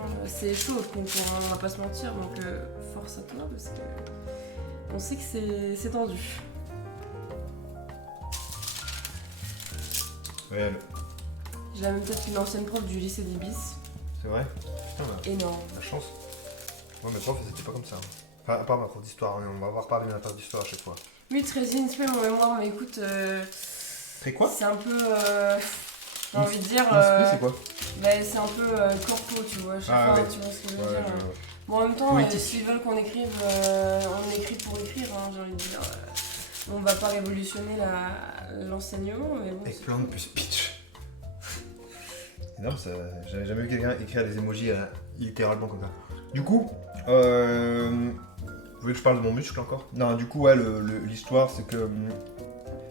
franchement, c'est chaud le concours, hein, on va pas se mentir, donc force à toi parce que on sait que c'est tendu. Réel. J'ai la même tête qu'une ancienne prof du lycée d'Ibis. C'est vrai? Putain, Énorme. la chance. Moi, mes profs, ils étaient pas comme ça. Enfin, à part ma prof d'histoire, hein, on va reparler de ma prof d'histoire à chaque fois. Oui, très inspiré mon mémoire, mais écoute, Très quoi? c'est un peu, j'ai envie de dire, c'est quoi? bah, c'est un peu corpo, tu vois, chaque Ah, fois, ouais. tu vois ce que je veux Ouais, dire. je vois. Bon, en même temps, Politique. s'ils veulent qu'on écrive, on écrit pour écrire, hein, j'ai envie de dire. On va pas révolutionner l'enseignement, mais bon. Avec plein de plus pitch. Non, ça, j'avais jamais vu quelqu'un écrire des emojis littéralement comme ça. Du coup, vous voulez que je parle de mon muscle encore? Non, du coup, ouais, l'histoire, c'est que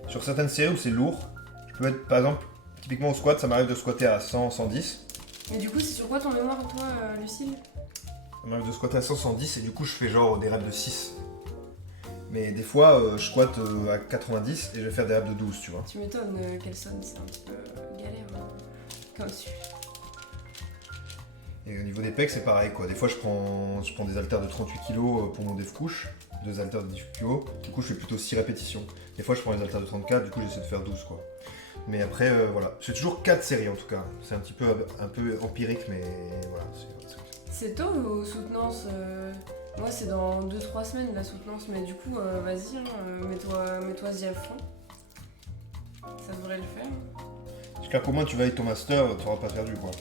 sur certaines séries où c'est lourd, je peux être, par exemple, typiquement au squat, ça m'arrive de squatter à 100, 110. Mais du coup, c'est sur quoi ton mémoire, toi, Lucille? Ça m'arrive de squatter à 100, 110 et du coup, je fais genre des reps de 6. Mais des fois, je squatte à 90 et je vais faire des reps de 12, tu vois. Tu m'étonnes qu'elle sonne, c'est un petit peu galère, hein, comme tu. Et au niveau des pecs, c'est pareil quoi. Des fois, je prends des haltères de 38 kg pour mon def couche, 2 haltères de 10 kg. Du coup, je fais plutôt 6 répétitions. Des fois, je prends les haltères de 34, du coup, j'essaie de faire 12 quoi. Mais après, voilà. C'est toujours 4 séries en tout cas. C'est un peu empirique, mais voilà. C'est tôt ou soutenance moi, c'est dans 2-3 semaines la soutenance, mais du coup, vas-y, hein, mets-toi-y à fond. Ça devrait le faire. J'espère qu'au moins tu vas avec ton master, tu n'auras pas perdu quoi.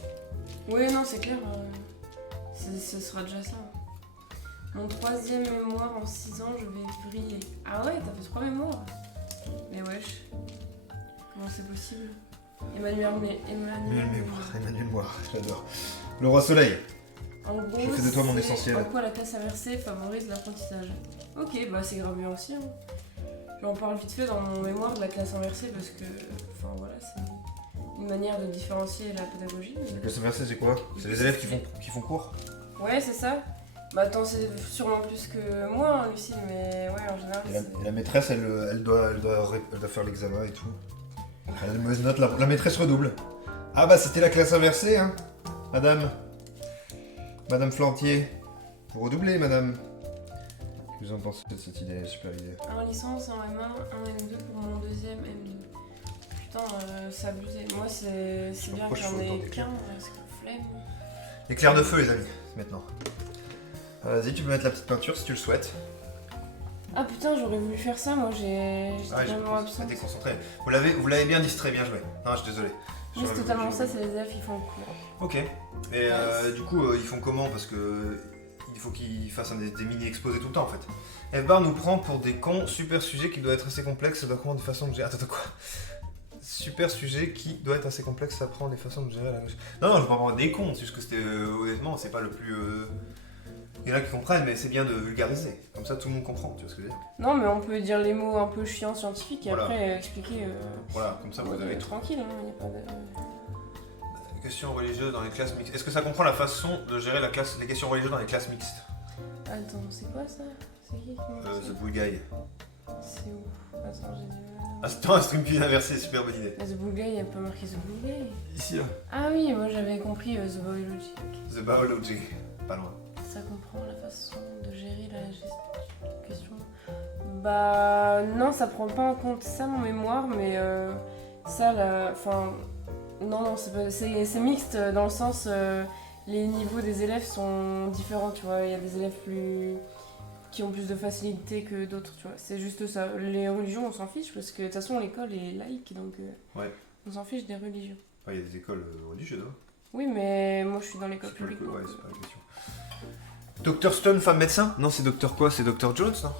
Oui, non, c'est clair. Ce sera déjà ça. Mon 3e mémoire en 6 ans, je vais briller. Ah ouais, t'as fait 3 mémoires? Mais wesh. Comment c'est possible? Emmanuel Mémoire, j'adore. Le roi soleil. En gros, Je fais de toi mon c'est essentiel. en quoi la classe inversée favorise l'apprentissage. Ok, bah c'est grave bien aussi. Hein. J'en parle vite fait dans mon mémoire de la classe inversée parce que, enfin voilà, c'est une manière de différencier la pédagogie. La classe inversée, c'est quoi? C'est les élèves qui font cours? Ouais, c'est ça. Bah attends, c'est sûrement plus que moi, hein, Lucille, mais ouais, en général. Et la maîtresse, elle doit faire l'examen et tout. Elle a de mauvaises notes, la maîtresse redouble. Ah bah c'était la classe inversée, hein, madame. Madame Flantier. Vous redoublez, madame. Qu'est-ce que vous en pensez de cette idée? Super idée. Un licence, un M1, un M2 pour mon 2e M2. Putain, c'est abusé. Moi, c'est bien que j'en ai qu'un, parce que flemme. Éclair de feu, les amis, maintenant. Vas-y, tu peux mettre la petite peinture si tu le souhaites. Ah putain, j'aurais voulu faire ça, moi j'étais vraiment absente. J'étais concentré. Vous l'avez bien distrait, bien joué. Non, je suis désolé. Oui, c'est totalement ça, c'est les élèves qui font le cours. Ok. Et du coup, ils font comment? Parce que il faut qu'ils fassent des mini-exposés tout le temps en fait. F-Bar nous prend pour des cons, super sujet qui doit être assez complexe, ça doit prendre des façons de gérer. Attends, quoi? Super sujet qui doit être assez complexe, ça prend des façons de gérer la gauche. Non, je veux pas avoir des cons, c'est juste que c'était honnêtement, c'est pas le plus. Il y en a qui comprennent, mais c'est bien de vulgariser. Comme ça, tout le monde comprend, tu vois ce que je veux dire? Non, mais on peut dire les mots un peu chiants scientifiques et Voilà. après expliquer. Voilà, comme ça vous avez tout. Tranquille, hein, y a pas de. Questions religieuses dans les classes mixtes. Est-ce que ça comprend la façon de gérer les questions religieuses dans les classes mixtes? Attends, c'est quoi ça? C'est qui The Bull Guy. C'est où? Attends, j'ai dit. Attends, un stream plus inversé, super bonne idée. The Bull Guy, y a pas marqué The Bull Guy. Ici, là. Ah oui, moi j'avais compris The Biology. The Biology. Pas loin. Ça comprend la façon de gérer la question. Bah non, ça prend pas en compte ça mon mémoire, mais ça, enfin, non, c'est mixte dans le sens, les niveaux des élèves sont différents, tu vois. Il y a des élèves qui ont plus de facilité que d'autres, tu vois. C'est juste ça. Les religions, on s'en fiche parce que de toute façon l'école est laïque, donc ouais. On s'en fiche des religions. Il y a des écoles religieuses, hein. Oui, mais moi je suis dans l'école C'est pas publique. ouais, c'est pas la question. Docteur Stone, femme médecin? Non, c'est Docteur quoi? C'est Docteur Jones, non?